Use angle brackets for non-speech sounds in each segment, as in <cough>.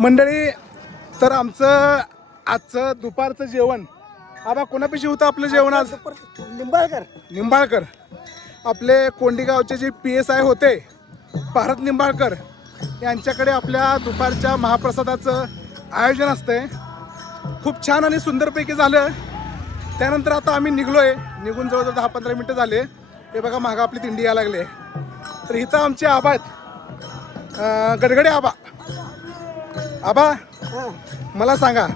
मंडळी तर आमचं आजचं दुपारचं जेवण. आबा कोणापेक्षा होतं आपलं जेवण आज? लिंबाळकर निंबाळकर. आपले कोंडीगावचे जे पी एस आय होते भारत निंबाळकर यांच्याकडे आपल्या दुपारच्या महाप्रसादाचं आयोजन असतंय. खूप छान आणि सुंदरपैकी झालं. त्यानंतर आता आम्ही निघलोय. निघून जवळजवळ दहा पंधरा मिनटं झाले. हे बघा मागं आपली दिंडी यायला लागली आहे. तर इथं आमचे आबा आहेत. गडगडे आबा. आबा मला सांगा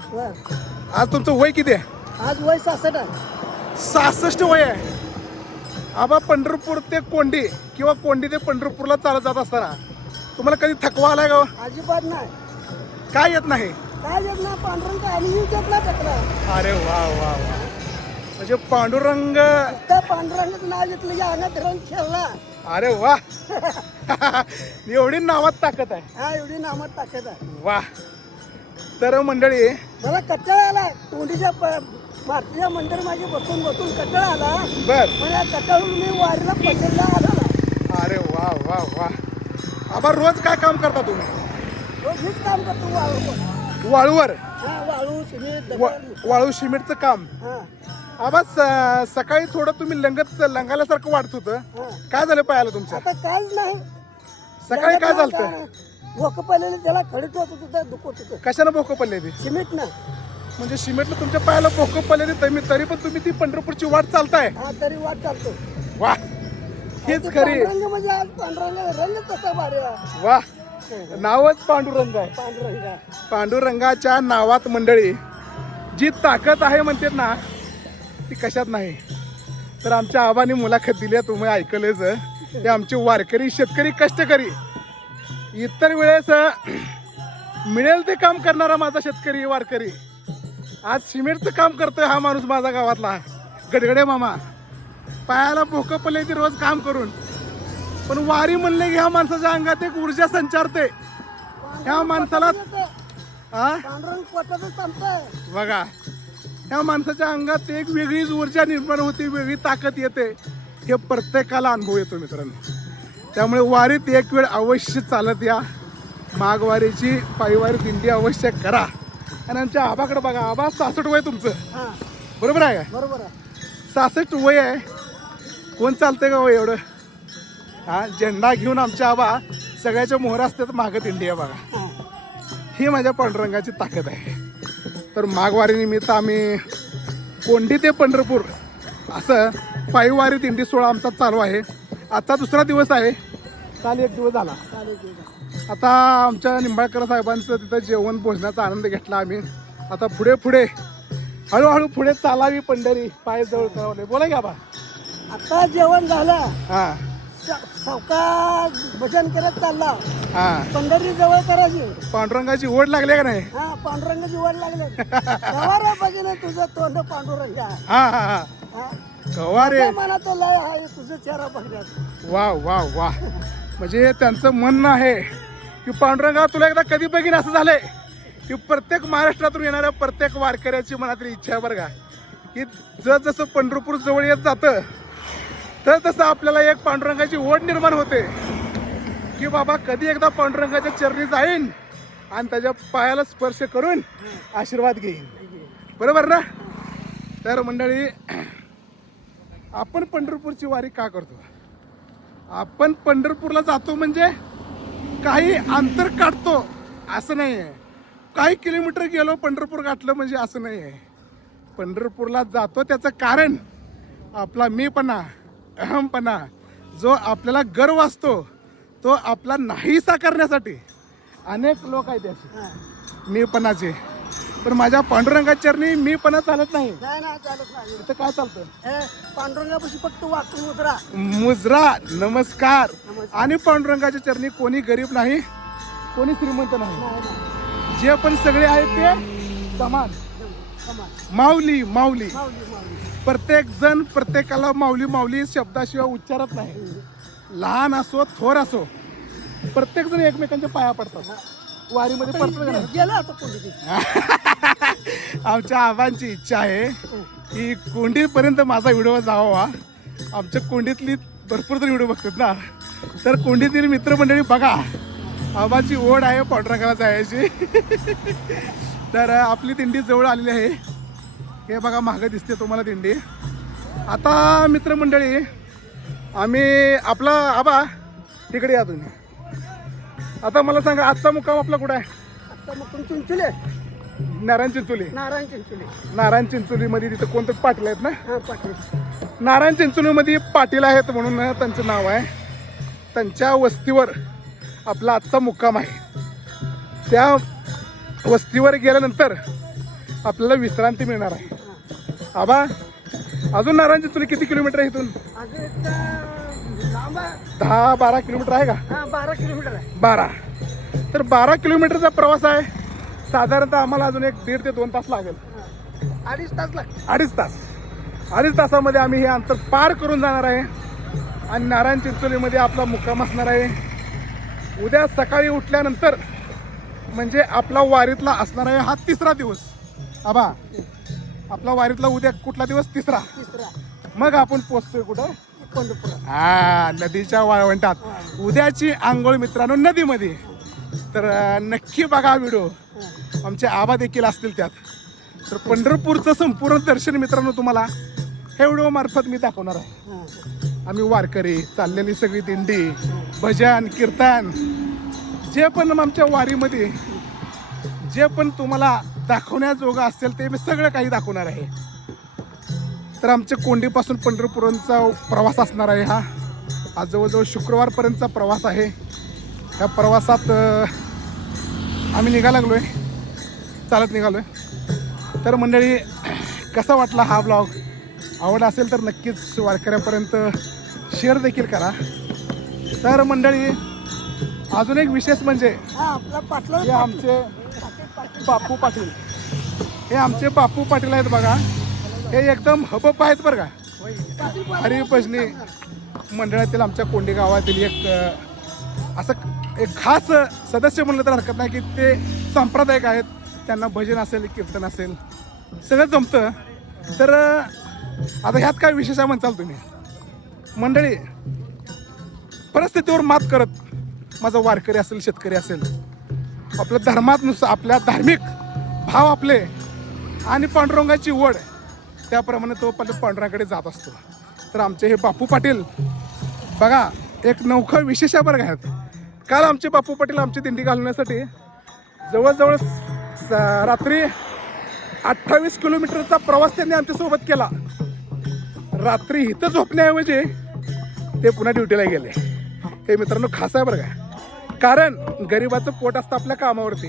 आज तुमचं वय किती आहे? आज वय सासष्ट आहे. सहासष्ट वय आहे. आबा पंढरपूर ते कोंडी किंवा कोंडी ते पंढरपूरला चालत जात असताना तुम्हाला कधी थकवा आलाय का हो? अजिबात नाही. काय येत नाही? काय येत नाही पांढरंग आणि येऊ देत नाही त्यातला अरे वा वा वा. म्हणजे पांडुरंग त्या पांढरंगाचं नाव घेतलं की अंगात रंग खेळला. अरे वा. <laughs> एवढी नावात ताकद आहे. हा एवढी नामात ताकद आहे. वा. तर मंडळी मला कट्टाळा आला. तोंडीच्या प- भारतीय मंदिर मागे बसून बसून कट्टाळा आला. बर. पण या कट्टाळून मी वारीला पकडला आला. अरे वा वा वा. आबा रोज काय काम करता तुम्ही? रोज हीच काम करतो वाळू वाळूवर? हा वाळू सिमेंट वा- दगड. वाळू सिमेंटचं काम. हा. आबा स- सकाळी थोडं तुम्ही लंगत लंगाल्यासारखं वाटत होतं. काय झालं पायाला तुमच्या? आता काहीच नाही. सकाळी काय झालं भोक पडलेलं त्याला खडीत होत होतं दुखत होतं. कशानं भोकं पडले ते? सिमेंट ना. म्हणजे सिमेंटला तुमच्या पायाला भोकं पडले तरी तरी पण तुम्ही ती पंढरपूरची वाट चालताय. हा तरी वाट चालतो वा. हीच खरी. म्हणजे आज पांढरंग रंग तसा भारी आहे. वा. नावच पांडुरंग आहे. पांढरंग आहे. पांडुरंगाच्या नावात मंडळी जी ताकद आहे म्हणतात ना ती कशात नाही. तर आमच्या आबाने मुलाखत दिली आहे, तुम्ही ऐकलेच ते आमचे वारकरी शेतकरी कष्टकरी. इतर वेळेस मिळेल ते काम करणारा माझा शेतकरी वारकरी. आज सिमेंटचं काम करतोय हा माणूस माझा गावातला. गडगडे मामा. पायाला भोकं पडले ते रोज काम करून. पण वारी म्हणले की ह्या माणसाच्या अंगात एक ऊर्जा संचारते. ह्या माणसाला हा बघा. ह्या माणसाच्या अंगात एक वेगळीच ऊर्जा निर्माण होते वेगळी ताकद येते. हे प्रत्येकाला अनुभव येतो मित्रांनो. त्यामुळे वारीत एक वेळ अवश्य चालत या. माघवारीची पायवारी दिंडी अवश्य करा. आणि आमच्या आबाकडे बघा आबा सासष्ट वय तुमचं. हा. बरोबर आहे का? बरोबर आहे. सासष्ट वय आहे. कोण चालतंय का वय एवढं? हा झेंडा घेऊन आमच्या आबा सगळ्याच्या मोहरा असतात मागं दिंडी आहे बघा. हा. ही माझ्या पांडुरंगाची ताकद आहे. तर माघवारीनिमित्त आम्ही कोंडी ते पंढरपूर असं पायवारी दिंडी सोहळा आमचा चालू आहे. आता दुसरा दिवस आहे. काल एक दिवस झाला. आता आमच्या निंबाळकर साहेबांचं तिथं जेवण भोजनाचा आनंद घेतला आम्ही. आता पुढे पुढे हळूहळू पुढे चालावी पंढरी पाय जवळ करावले बोला घ्या बा आता जेवण झालं. हां. सावकाश भजन करत चालला. हां. पंढरी जवळ करायची. पांडुरंगाची ओढ लागली का नाही? हा पांडुरंगाची वर लागले. कवा रे बघिन तुझं तोंड पांडुरंग. हां हां हां. हा. कवा रे माझ्या मनात लय आहे तुझं चेहरा बघण्यात. वा वा वा. म्हणजे त्यांचं म्हणणं आहे की पांडुरंगा तुला एकदा कधी बघीन असं झालंय की प्रत्येक महाराष्ट्रातून येणाऱ्या प्रत्येक वारकऱ्याची मनातली इच्छा आहे बरं का. की जर जसं पंढरपूर जवळ येत जातं तर तसं आपल्याला एक पांडुरंगाची ओढ निर्माण होते. की बाबा कधी एकदा पांडुरंगाच्या चरणी जाईन आणि त्याच्या पायाला स्पर्श करून आशीर्वाद घेईन. बरोबर ना? तर मंडळी आपण पंढरपूरची वारी का करतो? आपण पंढरपूरला जातो म्हणजे काही अंतर काढतो असं नाही आहे काही किलोमीटर गेलो पंढरपूर गाठलं म्हणजे असं नाही आहे पंढरपूरला जातो त्याचं कारण आपला मीपणा अहमपणा जो आपल्याला गर्व असतो तो आपला नाहीसा करण्यासाठी अनेक लोक आहेत असे हा. मीपणाचे पण माझ्या पांडुरंगाच्या चरणी मीपणा चालत नाही. नाही नाही चालत नाही. इथं काय चालतं पांडुरंगापाशी फक्त वाकून उतरा. मुजरा नमस्कार. आणि पांडुरंगाच्या चरणी कोणी गरीब नाही कोणी श्रीमंत नाही. जे पण सगळे आहेत ते समान. माऊली माऊली. प्रत्येक जण प्रत्येकाला माऊली माऊली शब्दाशिवाय उच्चारत नाही. लहान असो थोर असो प्रत्येक जण एकमेकांच्या पाया पडतात. वारीमध्ये पडतो का नाही? गेलं आता कोणी <laughs> आमच्या आबांची इच्छा आहे की कोंडीपर्यंत माझा व्हिडिओ जावा. आमच्या कोंडीतली भरपूर जण व्हिडिओ बघतात ना. तर कोंडीतील मित्रमंडळी बघा. आबाची ओढ आहे पांडुरंगाला जायची. तर आपली दिंडी जवळ आलेली आहे. हे बघा मागं दिसते तुम्हाला दिंडी. आता मित्रमंडळी आम्ही आपला आबा तिकडे या तुम्ही. आता मला सांगा आजचा मुक्काम आपला कुठं आहे? चिंचले नारायण चिंचोली. नारायण चिंचले. नारायण चिंचोलीमध्ये तिथं कोणतं पाटील आहेत ना? पाटील. नारायण चिंचोलीमध्ये पाटील आहेत म्हणून त्यांचं नाव आहे. त्यांच्या वस्तीवर आपला आजचा मुक्काम आहे. त्या वस्तीवर गेल्यानंतर आपल्याला विश्रांती मिळणार आहे. आबा अजून नारायण चिंचोली किती किलोमीटर आहे इथून? अजून एक अं, लांब आहे. दहा बारा किलोमीटर आहे का? हां बारा किलोमीटर आहे. बारा. तर बारा किलोमीटरचा प्रवास आहे. साधारणतः आम्हाला अजून एक दीड ते दोन तास लागेल. हां. अडीच तास लागते अडीच तास. अडीच तासामध्ये आम्ही हे अंतर पार करून जाणार आहे. आणि नारायण चिंचोलीमध्ये आपला मुक्काम असणार आहे. उद्या सकाळी उठल्यानंतर म्हणजे आपला वारीतला असणार आहे हा तिसरा दिवस. आबा आपला वारीतला उद्या कुठला दिवस? तिसरा. तिसरा. मग आपण पोचतोय कुठं? हा नदीच्या वाळवंटात. उद्याची आंघोळ मित्रांनो नदीमध्ये. तर अं, नक्की बघा व्हिडिओ. आमचे आबा देखील असतील त्यात. तर पंढरपूरचं संपूर्ण दर्शन मित्रांनो तुम्हाला हे व्हिडिओ मार्फत मी दाखवणार आहे. आम्ही वारकरी चाललेली सगळी दिंडी भजन कीर्तन जे पण आमच्या वारीमध्ये जे पण तुम्हाला दाखवण्याजोगं असेल ते मी सगळं काही दाखवणार आहे. तर आमच्या कोंडीपासून पंढरपूरचा प्रवास असणार आहे हा. आज जवळजवळ शुक्रवारपर्यंतचा प्रवास आहे. ह्या प्रवासात आम्ही निघा आहे चालत निघालो आहे तर मंडळी कसा वाटला हा ब्लॉग आवड असेल तर नक्कीच वारकऱ्यापर्यंत शेअर देखील करा. तर मंडळी अजून एक विशेष म्हणजे हां हे आमचे बापू पाटील. हे आमचे बापू पाटील आहेत बघा. हे एकदम हबप आहेत बरं का. हरिभजनी मंडळातील आमच्या कोंडी गावातील एक असं एक खास सदस्य म्हणलं तर हरकत नाही की ते सांप्रदायिक आहेत. त्यांना भजन असेल कीर्तन असेल सगळं जमतं. तर आता ह्यात काय विशेष आहे म्हणचाल तुम्ही? मंडळी परिस्थितीवर मात करत माझा वारकरी असेल शेतकरी असेल आपल्या धर्मातनुसार आपल्या धार्मिक भाव आपले आणि पांडुरंगाची ओढ त्याप्रमाणे तो पण पांडुरंगाकडे जात असतो. तर आमचे हे बापू पाटील बघा एक नौखं विशेष आहे बरं का काल आमचे बापू पाटील आमची दिंडी घालवण्यासाठी जवळजवळ स- रात्री अठ्ठावीस किलोमीटरचा प्रवास त्यांनी आमच्यासोबत केला. रात्री इथं झोपण्याऐवजी ते पुन्हा ड्युटीला गेले. हे मित्रांनो खास आहे बरं का. कारण गरिबाचं पोट असतं आपल्या कामावरती.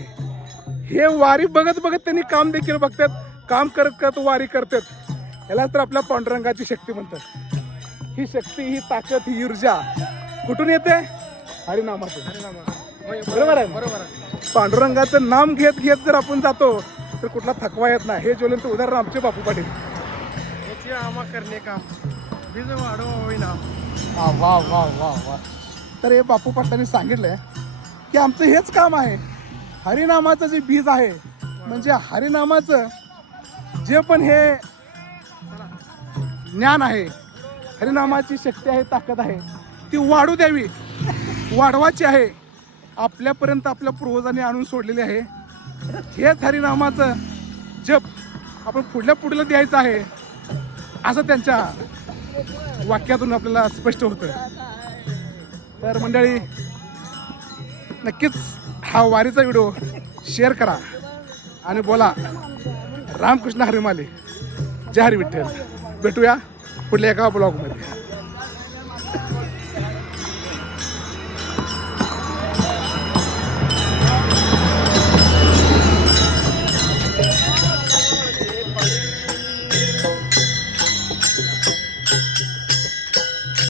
हे वारी बघत बघत त्यांनी काम देखील बघतात काम करत करत वारी करतात. याला तर आपल्या पांडुरंगाची शक्ती म्हणतात. ही शक्ती ही ताकद ही ऊर्जा कुठून येते? हरिनामातून. बरोबर आहे बरोबर आहे पांडुरंगाचं नाम घेत घेत जर आपण जातो तर कुठला थकवा येत नाही. हे ज्वलंत उदाहरण आमचे बापू पाटील. याची आमा करणे काम. बीज होईना वा वा वा वा. तर हे बापू पाटलांनी सांगितलंय की आमचं हेच काम आहे. हरिनामाचं जे बीज आहे म्हणजे हरिनामाचं जे पण हे ज्ञान आहे हरिनामाची शक्ती आहे ताकद आहे ती वाढू द्यावी. वाढवायची आहे. आपल्यापर्यंत आपल्या पूर्वजांनी आणून सोडलेली आहे. हेच हरिनामाचं जप आपण पुढल्या पुढलं द्यायचं आहे असं त्यांच्या वाक्यातून आपल्याला स्पष्ट होतं तर मंडळी नक्कीच हा वारीचा व्हिडिओ शेअर करा आणि बोला रामकृष्ण हरिमाले. जय हरी विठ्ठल भेटूया पुढल्या एका ब्लॉगमध्ये